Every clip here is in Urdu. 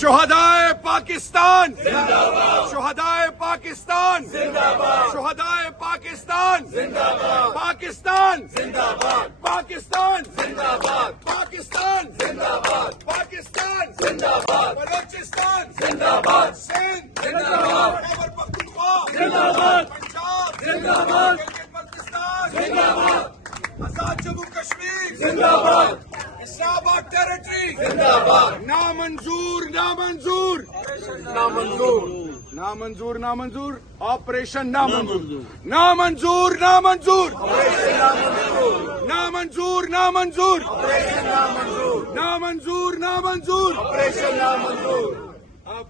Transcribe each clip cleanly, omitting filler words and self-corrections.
شہدائے پاکستان زندہ باد، شہدائے پاکستان زندہ باد، شہدائے پاکستان زندہ باد، پاکستان زندہ باد، پاکستان زندہ باد، پاکستان زندہ باد، پاکستان زندہ باد، بلوچستان زندہ باد، سندھ زندہ باد، خیبر پختونخوا زندہ باد، پنجاب زندہ باد، گلگت بلتستان زندہ باد، آزاد جموں کشمیر زندہ باد، اسلام آباد ٹیریٹری زندہ باد، نامنظور نامنظور نامنظور نامنظور نامنظور آپریشن نامنظور نامنظور نامنظور نامنظور نامنظور نامنظور نامنظور اب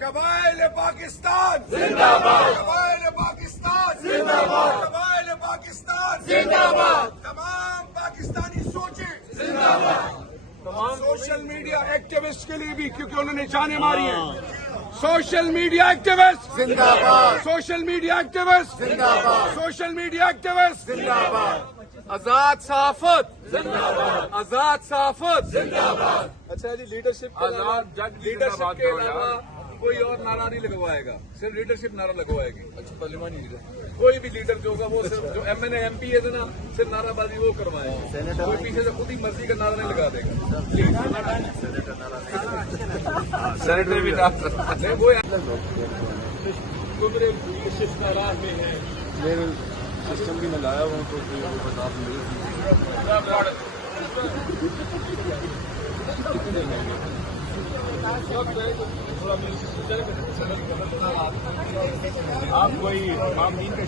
قبائل پاکستان زندہ باد، قبائل پاکستان زندہ باد، قبائل پاکستان زندہ باد، تمام پاکستانی سوچیں زندہ باد، سوشل میڈیا ایکٹیوسٹ کے لیے بھی، کیونکہ انہوں نے جانیں ماری ہیں، سوشل میڈیا ایکٹیوسٹ زندہ باد، سوشل میڈیا ایکٹیوسٹ زندہ باد، سوشل میڈیا ایکٹیوسٹ زندہ باد، آزاد صحافت زندہ باد، آزاد صحافت زندہ باد۔ اچھا جی، لیڈرشپ لیڈرشپ کے علاوہ کوئی اور نعرہ نہیں لگوائے گا، صرف لیڈرشپ نعرہ لگوائے گی۔ اچھا، پارلیمانی لیڈر کوئی بھی لیڈر جو ہوگا وہ صرف جو M N A M P ہے نا، صرف نعرہ بازی وہ کروائے گا، کوئی پیچھے سے خود ہی مرضی کا نعرہ نہیں لگا دے گا۔ سینیٹر بھی نہیں وہ میرے لیڈرشپ ناراض میں ہے، میرے سسٹم بھی میں لایا ہوں تو بتا آپ کوئی معاملین کا